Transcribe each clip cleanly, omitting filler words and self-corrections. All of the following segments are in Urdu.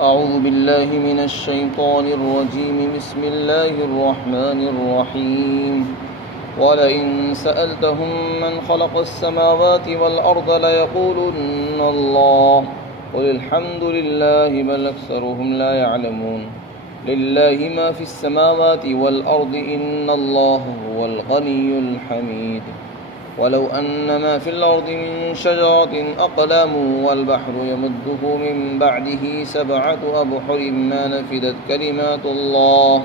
أعوذ بالله من الشيطان الرجيم بسم الله الرحمن الرحيم ولئن سألتهم من خلق السماوات والأرض ليقولن الله قل الحمد لله بل أكثرهم لا يعلمون لله ما في السماوات والأرض إن الله هو الغني الحميد ولو أن ما في الأرض من شجرة أقلام والبحر يمده من بعده 7 أبحر ما نفدت كلمات الله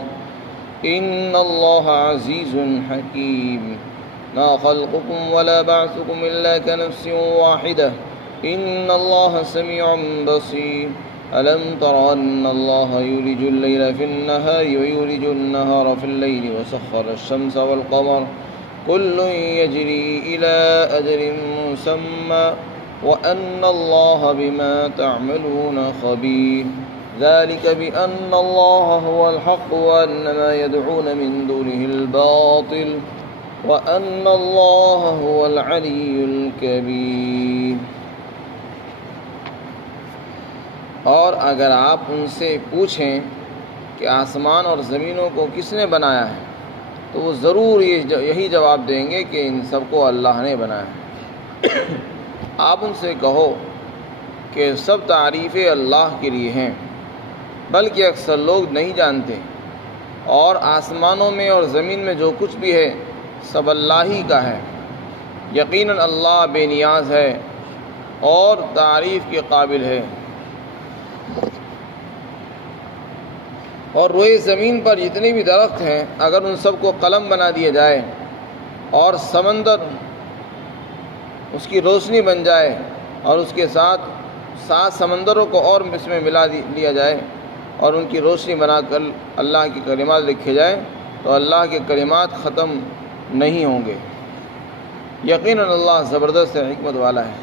إن الله عزيز حكيم ما خلقكم ولا بعثكم إلا كنفس واحدة إن الله سميع بصير ألم تر أن الله يولج الليل في النهار ويولج النهار في الليل وسخر الشمس والقمر كل يجري إلى أجل مسمى وأن الله بما تعملون خبير ذلك بأن الله هو الحق وأن ما يدعون من دونه الباطل وأن الله هو العلي الكبير۔ اور اگر آپ ان سے پوچھیں کہ آسمان اور زمینوں کو کس نے بنایا ہے تو وہ ضرور یہی جواب دیں گے کہ ان سب کو اللہ نے بنایا ہے۔ آپ ان سے کہو کہ سب تعریفیں اللہ کے لیے ہیں بلکہ اکثر لوگ نہیں جانتے، اور آسمانوں میں اور زمین میں جو کچھ بھی ہے سب اللہ ہی کا ہے۔ یقیناً اللہ بے نیاز ہے اور تعریف کے قابل ہے۔ اور روئے زمین پر جتنے بھی درخت ہیں اگر ان سب کو قلم بنا دیا جائے اور سمندر اس کی روشنی بن جائے اور اس کے ساتھ 7 سمندروں کو اور اس میں ملا لیا جائے اور ان کی روشنی بنا کر اللہ کے کلمات لکھے جائیں تو اللہ کے کلمات ختم نہیں ہوں گے۔ یقیناً اللہ زبردست حکمت والا ہے۔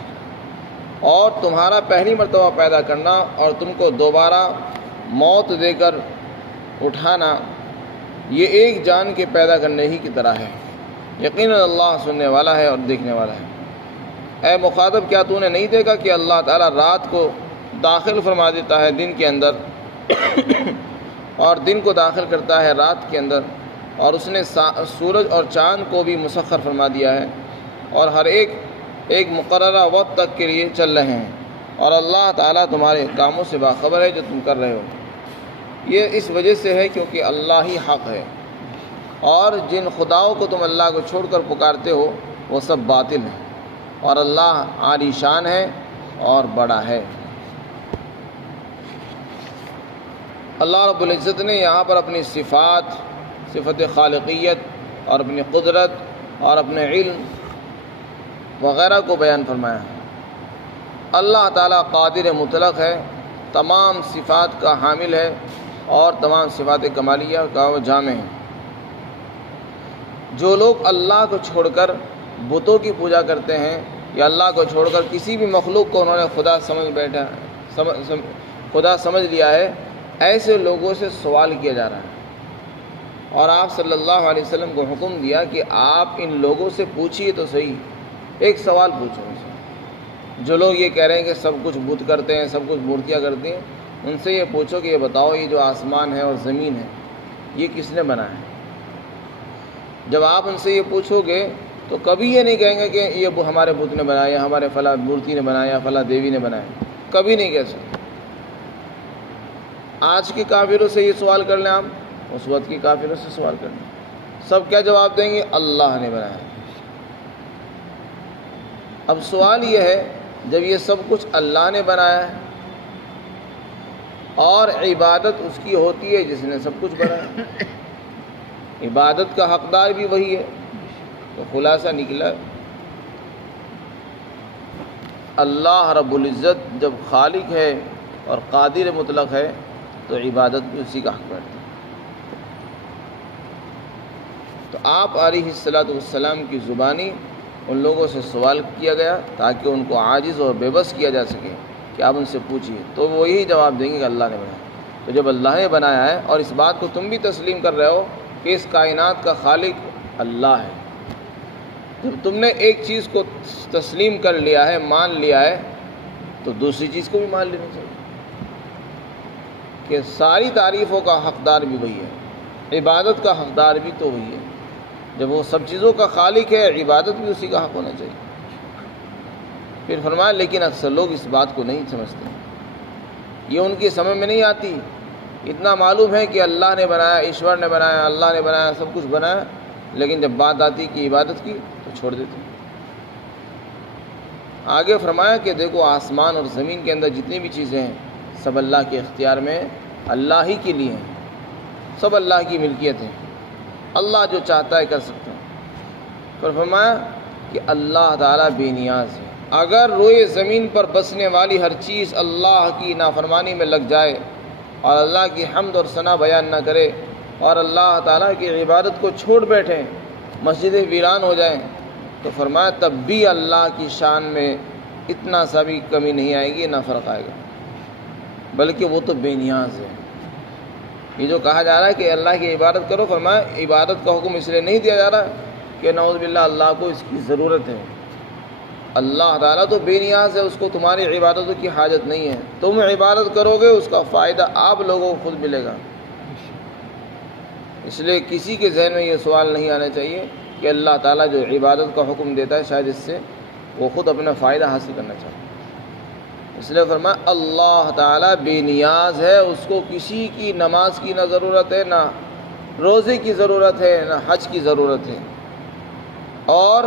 اور تمہارا پہلی مرتبہ پیدا کرنا اور تم کو دوبارہ موت دے کر اٹھانا یہ ایک جان کے پیدا کرنے ہی کی طرح ہے۔ یقیناً اللہ سننے والا ہے اور دیکھنے والا ہے۔ اے مخاطب، کیا تو نے نہیں دیکھا کہ اللہ تعالیٰ رات کو داخل فرما دیتا ہے دن کے اندر اور دن کو داخل کرتا ہے رات کے اندر، اور اس نے سورج اور چاند کو بھی مسخر فرما دیا ہے اور ہر ایک مقررہ وقت تک کے لیے چل رہے ہیں، اور اللہ تعالیٰ تمہارے کاموں سے باخبر ہے جو تم کر رہے ہو۔ یہ اس وجہ سے ہے کیونکہ اللہ ہی حق ہے، اور جن خداؤں کو تم اللہ کو چھوڑ کر پکارتے ہو وہ سب باطل ہیں، اور اللہ عالی شان ہے اور بڑا ہے۔ اللہ رب العزت نے یہاں پر اپنی صفت خالقیت اور اپنی قدرت اور اپنے علم وغیرہ کو بیان فرمایا ہے۔ اللہ تعالیٰ قادر مطلق ہے، تمام صفات کا حامل ہے اور تمام صفات کمالیہ کا وہ جامع ہے۔ جو لوگ اللہ کو چھوڑ کر بتوں کی پوجا کرتے ہیں یا اللہ کو چھوڑ کر کسی بھی مخلوق کو انہوں نے خدا سمجھ لیا ہے، ایسے لوگوں سے سوال کیا جا رہا ہے، اور آپ صلی اللہ علیہ وسلم کو حکم دیا کہ آپ ان لوگوں سے پوچھیے تو صحیح، ایک سوال پوچھو ان سے۔ جو لوگ یہ کہہ رہے ہیں کہ سب کچھ بت کرتے ہیں، سب کچھ مورتیاں کرتے ہیں، ان سے یہ پوچھو کہ یہ بتاؤ یہ جو آسمان ہے اور زمین ہے یہ کس نے بنایا ہے؟ جب آپ ان سے یہ پوچھو گے تو کبھی یہ نہیں کہیں گے کہ یہ ہمارے بت نے بنایا، ہمارے فلاں مورتی نے بنایا، فلاں دیوی نے بنایا، کبھی نہیں کہہ سکتے۔ آج کے کافروں سے یہ سوال کر لیں آپ، اس وقت کے کافروں سے سوال کر لیں، سب کیا جواب دیں گے؟ اللہ نے بنایا۔ اب سوال یہ ہے، جب یہ سب کچھ اللہ نے بنایا ہے اور عبادت اس کی ہوتی ہے جس نے سب کچھ بنایا، عبادت کا حقدار بھی وہی ہے، تو خلاصہ نکلا اللہ رب العزت جب خالق ہے اور قادر مطلق ہے تو عبادت بھی اسی کا حق ہے۔ تو آپ علیہ السلام کی زبانی ان لوگوں سے سوال کیا گیا تاکہ ان کو عاجز اور بے بس کیا جا سکے کہ آپ ان سے پوچھیے، تو وہ یہی جواب دیں گے کہ اللہ نے بنایا۔ تو جب اللہ نے بنایا ہے اور اس بات کو تم بھی تسلیم کر رہے ہو کہ اس کائنات کا خالق اللہ ہے، جب تم نے ایک چیز کو تسلیم کر لیا ہے، مان لیا ہے، تو دوسری چیز کو بھی مان لینی چاہیے۔ کہ ساری تعریفوں کا حقدار بھی وہی ہے، عبادت کا حقدار بھی تو وہی ہے۔ جب وہ سب چیزوں کا خالق ہے، عبادت بھی اسی کا حق ہونا چاہیے۔ پھر فرمایا لیکن اکثر لوگ اس بات کو نہیں سمجھتے، یہ ان کی سمجھ میں نہیں آتی۔ اتنا معلوم ہے کہ اللہ نے بنایا، ایشور نے بنایا، اللہ نے بنایا، سب کچھ بنایا، لیکن جب بات آتی کہ عبادت کی تو چھوڑ دیتے۔ آگے فرمایا کہ دیکھو آسمان اور زمین کے اندر جتنی بھی چیزیں ہیں سب اللہ کے اختیار میں، اللہ ہی کے لیے ہیں، سب اللہ کی ملکیت ہے، اللہ جو چاہتا ہے کر سکتا ہے۔ پھر فرمایا کہ اللہ تعالیٰ بے نیاز ہے۔ اگر روئے زمین پر بسنے والی ہر چیز اللہ کی نافرمانی میں لگ جائے اور اللہ کی حمد اور ثنا بیان نہ کرے اور اللہ تعالیٰ کی عبادت کو چھوڑ بیٹھیں، مسجدیں ویران ہو جائیں، تو فرمایا تب بھی اللہ کی شان میں اتنا سا بھی کمی نہیں آئے گی، نہ فرق آئے گا، بلکہ وہ تو بے نیاز ہے۔ یہ جو کہا جا رہا ہے کہ اللہ کی عبادت کرو، فرمایا عبادت کا حکم اس لیے نہیں دیا جا رہا کہ نعوذ باللہ اللہ کو اس کی ضرورت ہے۔ اللہ تعالیٰ تو بے نیاز ہے، اس کو تمہاری عبادتوں کی حاجت نہیں ہے، تم عبادت کرو گے اس کا فائدہ آپ لوگوں کو خود ملے گا۔ اس لیے کسی کے ذہن میں یہ سوال نہیں آنا چاہیے کہ اللہ تعالیٰ جو عبادت کا حکم دیتا ہے شاید اس سے وہ خود اپنا فائدہ حاصل کرنا چاہتا ہے۔ اس لیے فرمایا اللہ تعالیٰ بے نیاز ہے، اس کو کسی کی نماز کی نہ ضرورت ہے، نہ روزے کی ضرورت ہے، نہ حج کی ضرورت ہے، اور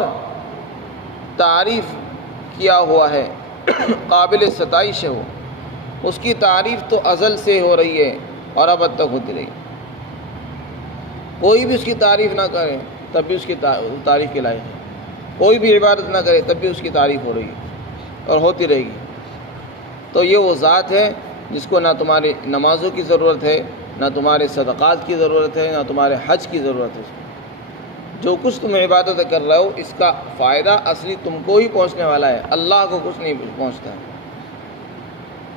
تعریف کیا ہوا ہے، قابل ستائش ہے وہ، اس کی تعریف تو ازل سے ہو رہی ہے اور اب تک ہوتی رہی۔ کوئی بھی اس کی تعریف نہ کرے تب بھی اس کی تعریف کے لائق ہے، کوئی بھی عبادت نہ کرے تب بھی اس کی تعریف ہو رہی ہے اور ہوتی رہے گی۔ تو یہ وہ ذات ہے جس کو نہ تمہاری نمازوں کی ضرورت ہے، نہ تمہارے صدقات کی ضرورت ہے، نہ تمہارے حج کی ضرورت ہے۔ جو کچھ تم عبادت کر رہے ہو اس کا فائدہ اصلی تم کو ہی پہنچنے والا ہے، اللہ کو کچھ نہیں پہنچتا ہے۔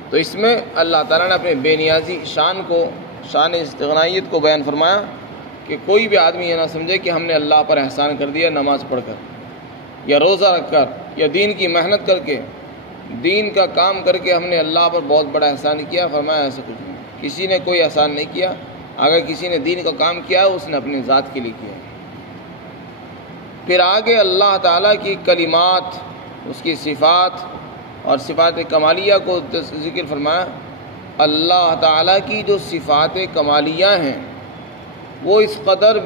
تو اس میں اللہ تعالیٰ نے اپنے بے نیازی شان کو، شان استغنائیت کو بیان فرمایا کہ کوئی بھی آدمی یہ نہ سمجھے کہ ہم نے اللہ پر احسان کر دیا نماز پڑھ کر یا روزہ رکھ کر یا دین کی محنت کر کے، دین کا کام کر کے ہم نے اللہ پر بہت بڑا احسان کیا۔ فرمایا ایسا کچھ نہیں، کسی نے کوئی احسان نہیں کیا۔ اگر کسی نے دین کا کام کیا ہے اس نے اپنی ذات کے لیے کیا ہے۔ پھر آگے اللہ تعالیٰ کی کلمات، اس کی صفات اور صفات کمالیہ کو ذکر فرمایا۔ اللہ تعالیٰ کی جو صفات کمالیہ ہیں وہ اس قدر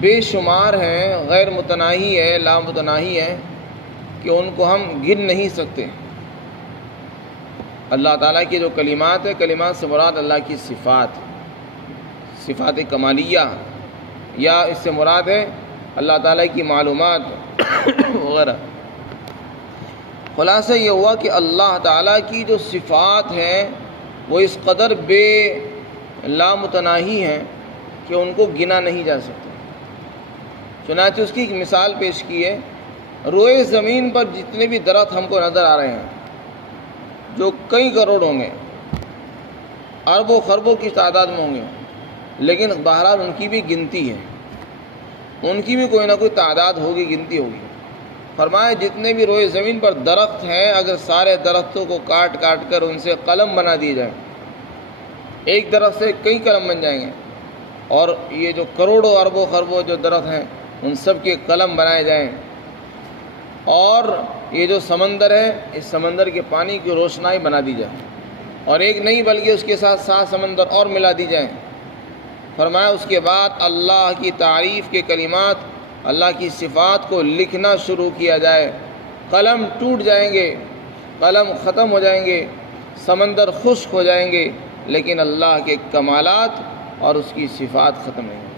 بے شمار ہیں، غیر متناہی ہے، لا متناہی ہے کہ ان کو ہم گن نہیں سکتے۔ اللہ تعالیٰ کی جو کلمات ہیں، کلمات سے مراد اللہ کی صفات کمالیہ، یا اس سے مراد ہے اللہ تعالیٰ کی معلومات وغیرہ۔ خلاصہ یہ ہوا کہ اللہ تعالیٰ کی جو صفات ہیں وہ اس قدر بے لامتناہی ہیں کہ ان کو گنا نہیں جا سکتا۔ چنانچہ اس کی ایک مثال پیش کی ہے، روئے زمین پر جتنے بھی درخت ہم کو نظر آ رہے ہیں جو کئی کروڑ ہوں گے، اربوں خربوں کی تعداد میں ہوں گے، لیکن بہرحال ان کی بھی گنتی ہے، ان کی بھی کوئی نہ کوئی تعداد ہوگی، گنتی ہوگی۔ فرمایا جتنے بھی روئے زمین پر درخت ہیں اگر سارے درختوں کو کاٹ کاٹ کر ان سے قلم بنا دیے جائیں، ایک درخت سے کئی قلم بن جائیں گے، اور یہ جو کروڑوں اربوں خربوں جو درخت ہیں ان سب کے قلم بنائے جائیں، اور یہ جو سمندر ہے اس سمندر کے پانی کی روشنائی بنا دی جائے، اور ایک نہیں بلکہ اس کے ساتھ 7 سمندر اور ملا دی جائیں۔ فرمایا اس کے بعد اللہ کی تعریف کے کلمات، اللہ کی صفات کو لکھنا شروع کیا جائے، قلم ٹوٹ جائیں گے، قلم ختم ہو جائیں گے، سمندر خشک ہو جائیں گے، لیکن اللہ کے کمالات اور اس کی صفات ختم نہیں ہوں۔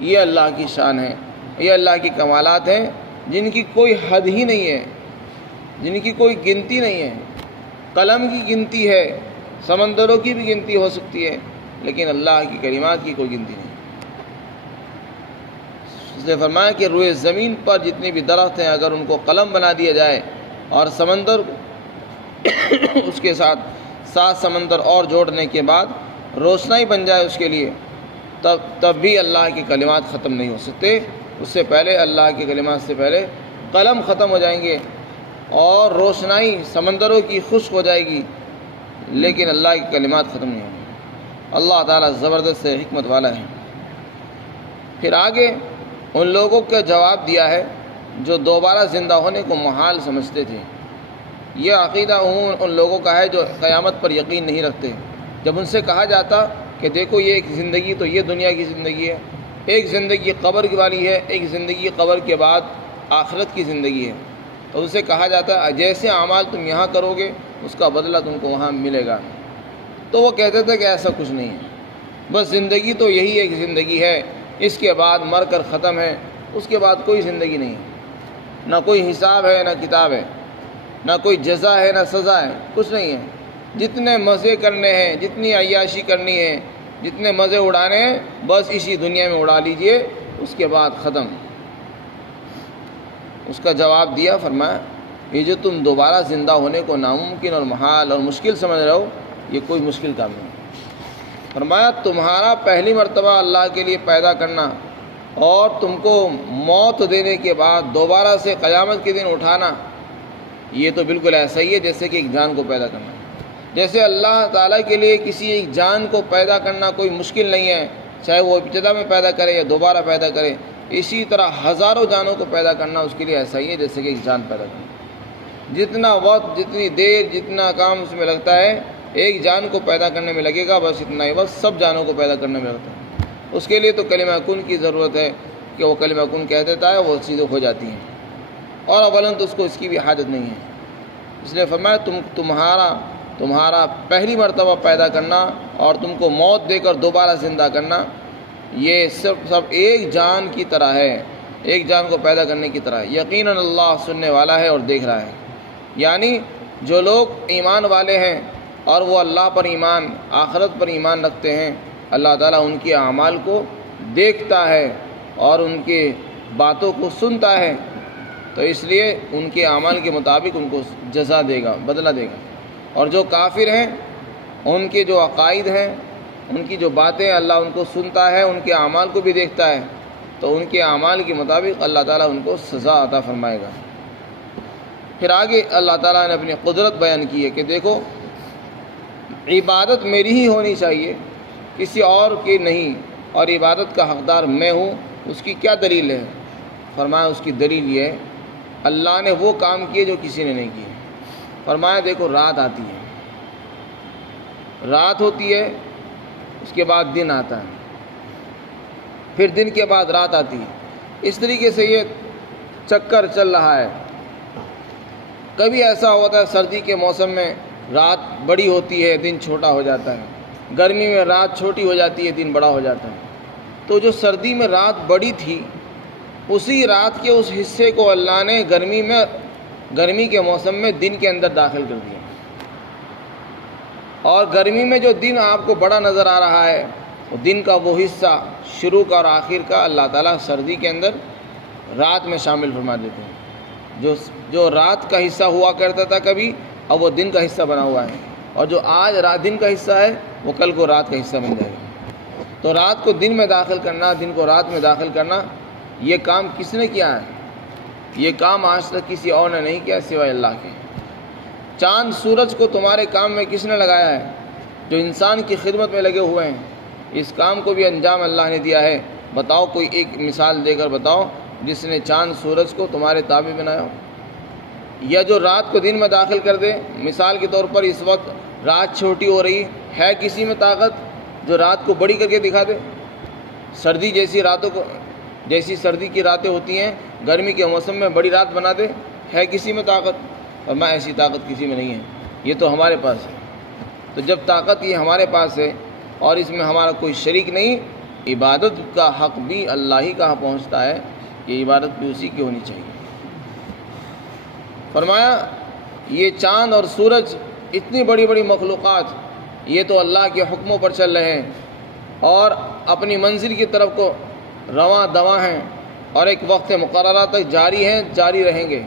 یہ اللہ کی شان ہے، یہ اللہ کی کمالات ہیں جن کی کوئی حد ہی نہیں ہے، جن کی کوئی گنتی نہیں ہے۔ قلم کی گنتی ہے، سمندروں کی بھی گنتی ہو سکتی ہے، لیکن اللہ کی کلمات کی کوئی گنتی نہیں۔ اس نے فرمایا کہ روئے زمین پر جتنے بھی درخت ہیں اگر ان کو قلم بنا دیا جائے اور سمندر اس کے ساتھ 7 سمندر اور جوڑنے کے بعد روشنائی بن جائے اس کے لیے، تب بھی اللہ کی کلمات ختم نہیں ہو سکتے۔ اس سے پہلے اللہ کی کلمات سے پہلے قلم ختم ہو جائیں گے اور روشنائی سمندروں کی خشک ہو جائے گی، لیکن اللہ کی کلمات ختم نہیں ہوں گے۔ اللہ تعالیٰ زبردست حکمت والا ہے۔ پھر آگے ان لوگوں کا جواب دیا ہے جو دوبارہ زندہ ہونے کو محال سمجھتے تھے۔ یہ عقیدہ ان لوگوں کا ہے جو قیامت پر یقین نہیں رکھتے۔ جب ان سے کہا جاتا کہ دیکھو یہ ایک زندگی تو یہ دنیا کی زندگی ہے، ایک زندگی قبر کی والی ہے، ایک زندگی قبر کے بعد آخرت کی زندگی ہے، تو ان سے کہا جاتا جیسے اعمال تم یہاں کرو گے اس کا بدلہ تم کو وہاں ملے گا۔ تو وہ کہتے تھے کہ ایسا کچھ نہیں ہے، بس زندگی تو یہی ایک زندگی ہے، اس کے بعد مر کر ختم ہے، اس کے بعد کوئی زندگی نہیں ہے، نہ کوئی حساب ہے نہ کتاب ہے، نہ کوئی جزا ہے نہ سزا ہے، کچھ نہیں ہے۔ جتنے مزے کرنے ہیں، جتنی عیاشی کرنی ہے، جتنے مزے اڑانے ہیں، بس اسی دنیا میں اڑا لیجئے، اس کے بعد ختم۔ اس کا جواب دیا، فرمایا یہ جو تم دوبارہ زندہ ہونے کو ناممکن اور محال اور مشکل سمجھ رہے ہو، یہ کوئی مشکل کام نہیں۔ فرمایا تمہارا پہلی مرتبہ اللہ کے لیے پیدا کرنا اور تم کو موت دینے کے بعد دوبارہ سے قیامت کے دن اٹھانا، یہ تو بالکل ایسا ہی ہے جیسے کہ ایک جان کو پیدا کرنا۔ جیسے اللہ تعالیٰ کے لیے کسی ایک جان کو پیدا کرنا کوئی مشکل نہیں ہے، چاہے وہ ابتدا میں پیدا کرے یا دوبارہ پیدا کرے، اسی طرح ہزاروں جانوں کو پیدا کرنا اس کے لیے ایسا ہی ہے جیسے کہ ایک جان پیدا کرنا۔ جتنا وقت، جتنی دیر، جتنا کام اس میں لگتا ہے ایک جان کو پیدا کرنے میں لگے گا، بس اتنا ہی بس سب جانوں کو پیدا کرنے میں لگتا ہے۔ اس کے لیے تو کلمہ کن کی ضرورت ہے کہ وہ کلمہ کن کہہ دیتا ہے، وہ چیزیں ہو جاتی ہیں، اور اولاً تو اس کو اس کی بھی حاجت نہیں ہے۔ اس لیے فرمایا تمہارا پہلی مرتبہ پیدا کرنا اور تم کو موت دے کر دوبارہ زندہ کرنا، یہ سب ایک جان کی طرح ہے، ایک جان کو پیدا کرنے کی طرح ہے۔ یقیناً اللہ سننے والا ہے اور دیکھ رہا ہے۔ یعنی جو لوگ ایمان والے ہیں اور وہ اللہ پر ایمان، آخرت پر ایمان رکھتے ہیں، اللہ تعالیٰ ان کے اعمال کو دیکھتا ہے اور ان کے باتوں کو سنتا ہے، تو اس لیے ان کے اعمال کے مطابق ان کو جزا دے گا، بدلہ دے گا۔ اور جو کافر ہیں، ان کے جو عقائد ہیں، ان کی جو باتیں، اللہ ان کو سنتا ہے، ان کے اعمال کو بھی دیکھتا ہے، تو ان کے اعمال کے مطابق اللہ تعالیٰ ان کو سزا عطا فرمائے گا۔ پھر آگے اللہ تعالیٰ نے اپنی قدرت بیان کی ہے کہ دیکھو عبادت میری ہی ہونی چاہیے، کسی اور کی نہیں، اور عبادت کا حقدار میں ہوں۔ اس کی کیا دلیل ہے؟ فرمایا اس کی دلیل یہ ہے اللہ نے وہ کام کیے جو کسی نے نہیں کیے۔ فرمایا دیکھو رات آتی ہے، رات ہوتی ہے، اس کے بعد دن آتا ہے، پھر دن کے بعد رات آتی ہے، اس طریقے سے یہ چکر چل رہا ہے۔ کبھی ایسا ہوتا ہے سردی کے موسم میں رات بڑی ہوتی ہے، دن چھوٹا ہو جاتا ہے، گرمی میں رات چھوٹی ہو جاتی ہے، دن بڑا ہو جاتا ہے۔ تو جو سردی میں رات بڑی تھی، اسی رات کے اس حصے کو اللہ نے گرمی کے موسم میں دن کے اندر داخل کر دیا، اور گرمی میں جو دن آپ کو بڑا نظر آ رہا ہے، وہ دن کا وہ حصہ شروع کا اور آخر کا اللہ تعالیٰ سردی کے اندر رات میں شامل فرما دیتے ہیں۔ جو رات کا حصہ ہوا کرتا تھا کبھی، اب وہ دن کا حصہ بنا ہوا ہے، اور جو آج دن کا حصہ ہے وہ کل کو رات کا حصہ بن جائے گا۔ تو رات کو دن میں داخل کرنا، دن کو رات میں داخل کرنا، یہ کام کس نے کیا ہے؟ یہ کام آج تک کسی اور نے نہیں کیا سوائے اللہ کے۔ چاند سورج کو تمہارے کام میں کس نے لگایا ہے؟ جو انسان کی خدمت میں لگے ہوئے ہیں، اس کام کو بھی انجام اللہ نے دیا ہے۔ بتاؤ کوئی ایک مثال دے کر بتاؤ جس نے چاند سورج کو تمہارے تابع بنایا ہو، یا جو رات کو دن میں داخل کر دے۔ مثال کے طور پر اس وقت رات چھوٹی ہو رہی ہے، کسی میں طاقت جو رات کو بڑی کر کے دکھا دے؟ سردی جیسی سردی کی راتیں ہوتی ہیں، گرمی کے موسم میں بڑی رات بنا دے، ہے کسی میں طاقت؟ اور میں ایسی طاقت کسی میں نہیں ہے، یہ تو ہمارے پاس ہے۔ تو جب طاقت یہ ہمارے پاس ہے اور اس میں ہمارا کوئی شریک نہیں، عبادت کا حق بھی اللہ ہی کا پہنچتا ہے، یہ عبادت بھی اسی کی ہونی چاہیے۔ فرمایا یہ چاند اور سورج، اتنی بڑی بڑی مخلوقات، یہ تو اللہ کے حکموں پر چل رہے ہیں اور اپنی منزل کی طرف کو رواں دواں ہیں، اور ایک وقت مقررہ تک جاری ہیں، جاری رہیں گے۔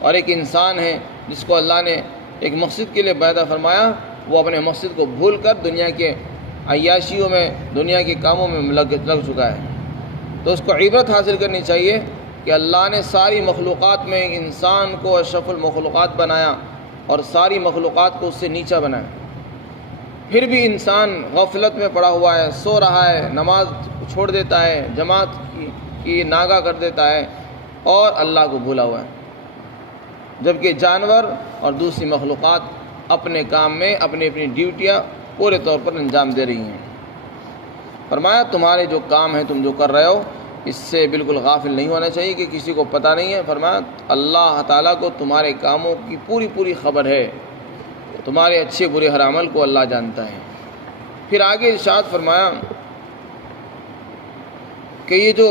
اور ایک انسان ہے جس کو اللہ نے ایک مقصد کے لیے پیدا فرمایا، وہ اپنے مقصد کو بھول کر دنیا کے عیاشیوں میں، دنیا کے کاموں میں لگ چکا ہے۔ تو اس کو عبرت حاصل کرنی چاہیے کہ اللہ نے ساری مخلوقات میں انسان کو اشرف المخلوقات بنایا اور ساری مخلوقات کو اس سے نیچا بنایا۔ پھر بھی انسان غفلت میں پڑا ہوا ہے، سو رہا ہے، نماز چھوڑ دیتا ہے، جماعت کی ناگا کر دیتا ہے اور اللہ کو بھولا ہوا ہے، جبکہ جانور اور دوسری مخلوقات اپنے کام میں اپنی اپنی ڈیوٹیاں پورے طور پر انجام دے رہی ہیں۔ فرمایا تمہارے جو کام ہیں، تم جو کر رہے ہو، اس سے بالکل غافل نہیں ہونا چاہیے کہ کسی کو پتہ نہیں ہے۔ فرمایا اللہ تعالیٰ کو تمہارے کاموں کی پوری خبر ہے، تمہارے اچھے برے ہر عمل کو اللہ جانتا ہے۔ پھر آگے ارشاد فرمایا کہ یہ جو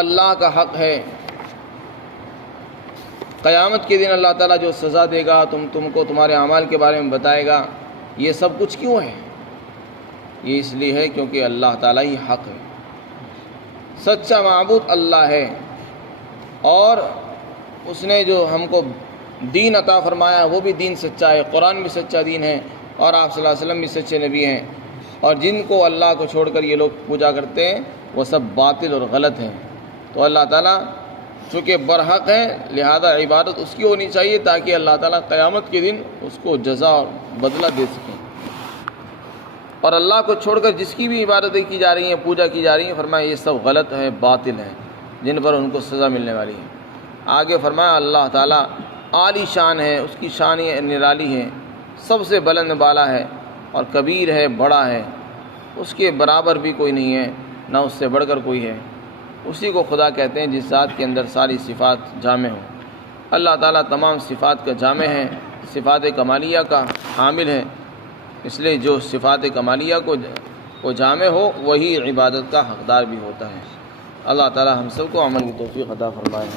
اللہ کا حق ہے، قیامت کے دن اللہ تعالیٰ جو سزا دے گا، تم کو تمہارے اعمال کے بارے میں بتائے گا، یہ سب کچھ کیوں ہے؟ یہ اس لیے ہے کیونکہ اللہ تعالیٰ ہی حق ہے، سچا معبود اللہ ہے، اور اس نے جو ہم کو دین عطا فرمایا وہ بھی دین سچا ہے، قرآن بھی سچا دین ہے، اور آپ صلی اللہ علیہ وسلم بھی سچے نبی ہیں، اور جن کو اللہ کو چھوڑ کر یہ لوگ پوجا کرتے ہیں وہ سب باطل اور غلط ہیں۔ تو اللہ تعالیٰ چونکہ برحق ہے، لہذا عبادت اس کی ہونی چاہیے تاکہ اللہ تعالیٰ قیامت کے دن اس کو جزا اور بدلہ دے سکیں۔ اور اللہ کو چھوڑ کر جس کی بھی عبادتیں کی جا رہی ہیں، پوجا کی جا رہی ہیں، فرمایا یہ سب غلط ہے، باطل ہے، جن پر ان کو سزا ملنے والی ہے۔ آگے فرمایا اللہ تعالیٰ عالی شان ہے، اس کی شان نرالی ہے، سب سے بلند بالا ہے اور کبیر ہے، بڑا ہے، اس کے برابر بھی کوئی نہیں ہے، نہ اس سے بڑھ کر کوئی ہے۔ اسی کو خدا کہتے ہیں جس ذات کے اندر ساری صفات جامع ہوں۔ اللہ تعالیٰ تمام صفات کا جامع ہے، صفات کمالیہ کا حامل ہے، اس لیے جو صفات کمالیہ کو جامع ہو وہی عبادت کا حقدار بھی ہوتا ہے۔ اللہ تعالیٰ ہم سب کو عمل کی توفیق عطا فرمائے۔